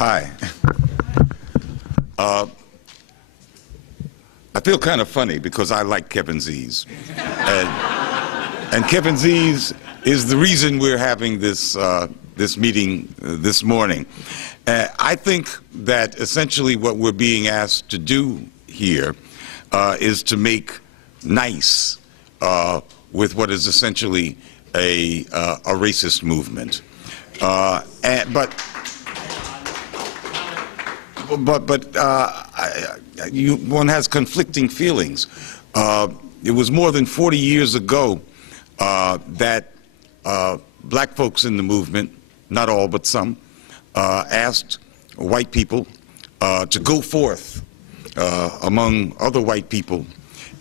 Hi. I feel kind of funny because I like Kevin Z's. And Kevin Z's is the reason we're having this, this meeting this morning. I think that essentially what we're being asked to do here is to make nice with what is essentially a racist movement. One has conflicting feelings. It was more than 40 years ago that black folks in the movement, not all but some, asked white people to go forth among other white people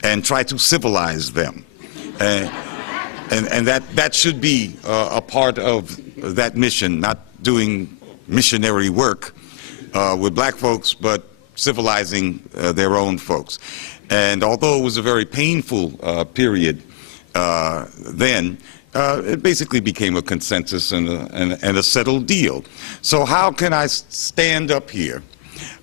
and try to civilize them. And that should be a part of that mission, not doing missionary work with black folks, but civilizing their own folks. And although it was a very painful period then, it basically became a consensus and a settled deal. So how can I stand up here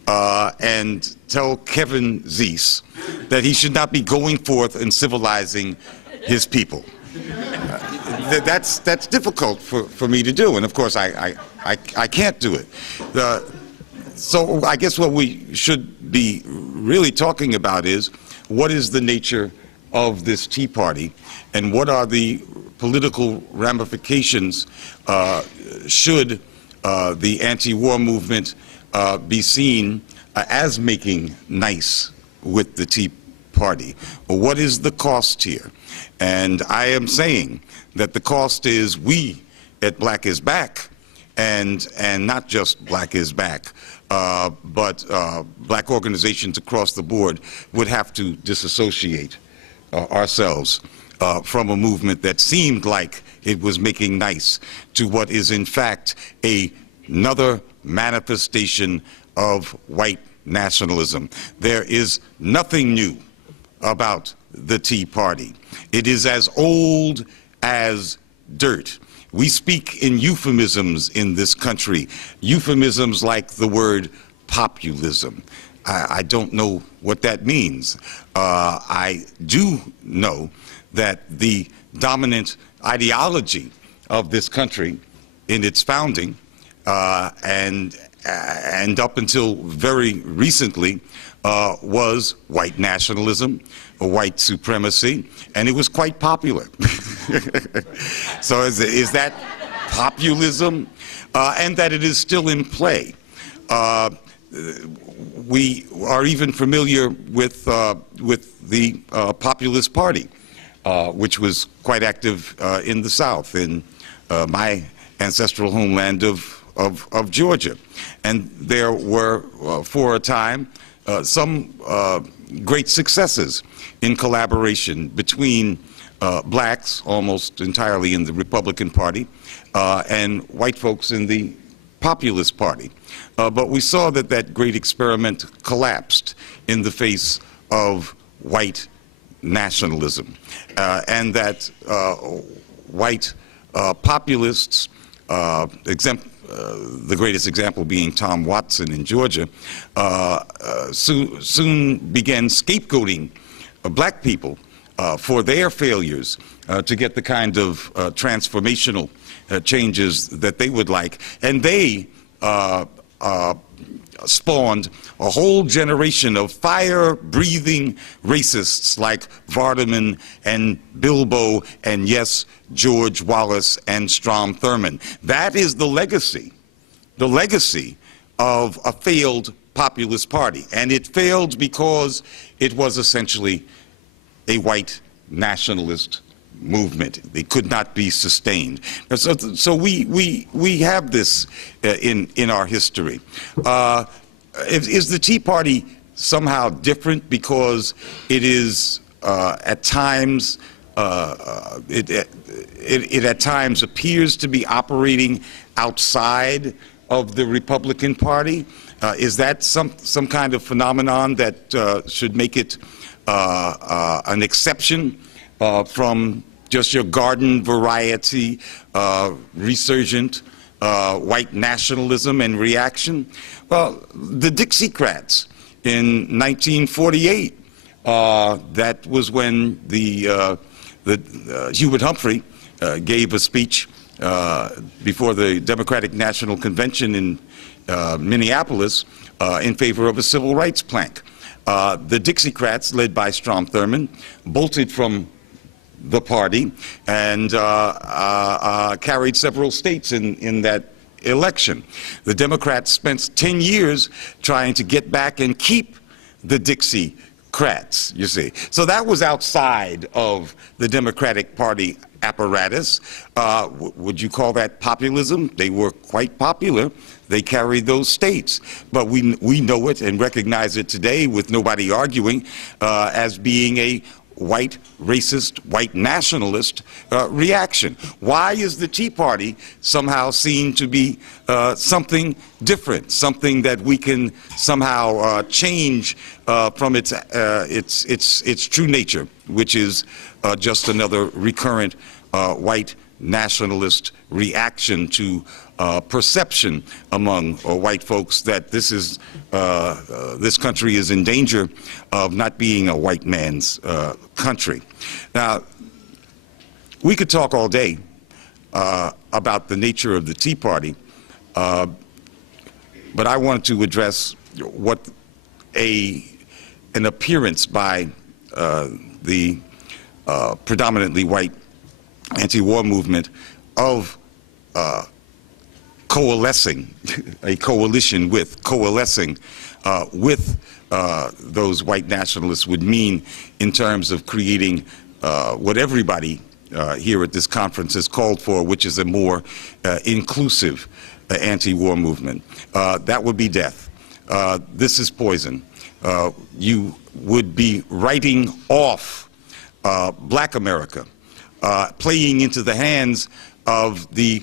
and tell Kevin Zeese that he should not be going forth and civilizing his people? That's difficult for me to do, and of course I can't do it. So I guess what we should be really talking about is what is the nature of this Tea Party and what are the political ramifications should the anti-war movement be seen as making nice with the Tea Party. Well, what is the cost here? And I am saying that the cost is we at Black is Back, and not just Black is Back, but black organizations across the board would have to disassociate ourselves from a movement that seemed like it was making nice to what is in fact another manifestation of white nationalism. There is nothing new about the Tea Party. It is as old as dirt. We speak in euphemisms in this country, euphemisms like the word populism. I don't know what that means. I do know that the dominant ideology of this country in its founding and up until very recently was white nationalism, white supremacy, and it was quite popular. So is that populism? And that it is still in play. We are even familiar with the Populist Party, which was quite active in the South, in my ancestral homeland of Georgia. And there were, for a time, some great successes in collaboration between blacks, almost entirely in the Republican Party, and white folks in the Populist Party. But we saw that that great experiment collapsed in the face of white nationalism, and that white populists, the greatest example being Tom Watson in Georgia, soon began scapegoating black people for their failures to get the kind of transformational changes that they would like. And they spawned a whole generation of fire-breathing racists like Vardaman and Bilbo and, yes, George Wallace and Strom Thurmond. That is the legacy of a failed populist party. And it failed because it was essentially a white nationalist movement. They could not be sustained. So we have this in our history. Is the Tea Party somehow different because it is at times it at times appears to be operating outside of the Republican Party? Is that some kind of phenomenon that should make it an exception from just your garden variety resurgent white nationalism and reaction? Well, the Dixiecrats in 1948, that was when Hubert Humphrey gave a speech before the Democratic National Convention in Minneapolis in favor of a civil rights plank. The Dixiecrats, led by Strom Thurmond, bolted from the party and carried several states in that election. The Democrats spent 10 years trying to get back and keep the Dixiecrats, you see. So that was outside of the Democratic Party apparatus. Would you call that populism? They were quite popular. They carried those states. But we know it and recognize it today with nobody arguing as being a white racist, white nationalist reaction. Why is the Tea Party somehow seen to be something different, something that we can somehow change from its true nature, which is just another recurrent white nationalist reaction to perception among white folks that this country is in danger of not being a white man's country. Now, we could talk all day about the nature of the Tea Party, but I wanted to address what an appearance by the predominantly white anti-war movement of coalescing with those white nationalists would mean in terms of creating what everybody here at this conference has called for, which is a more inclusive anti-war movement. That would be death. This is poison. You would be writing off Black America, playing into the hands of the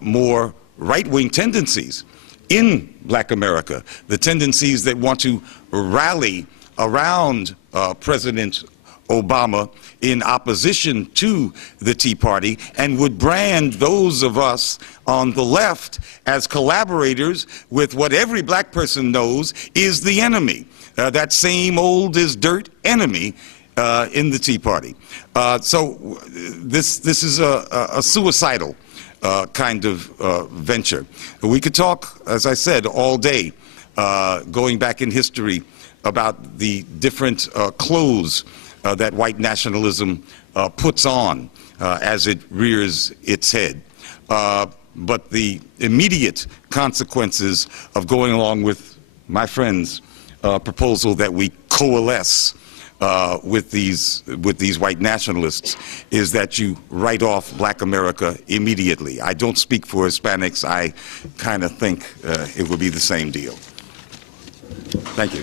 more right-wing tendencies in Black America, the tendencies that want to rally around President Obama in opposition to the Tea Party and would brand those of us on the left as collaborators with what every black person knows is the enemy, that same old as dirt enemy in the Tea Party. So this is a suicidal kind of venture. We could talk, as I said, all day, going back in history about the different clothes that white nationalism puts on as it rears its head. But the immediate consequences of going along with my friend's proposal that we coalesce with these white nationalists is that you write off Black America immediately. I don't speak for Hispanics. I kind of think it would be the same deal. Thank you.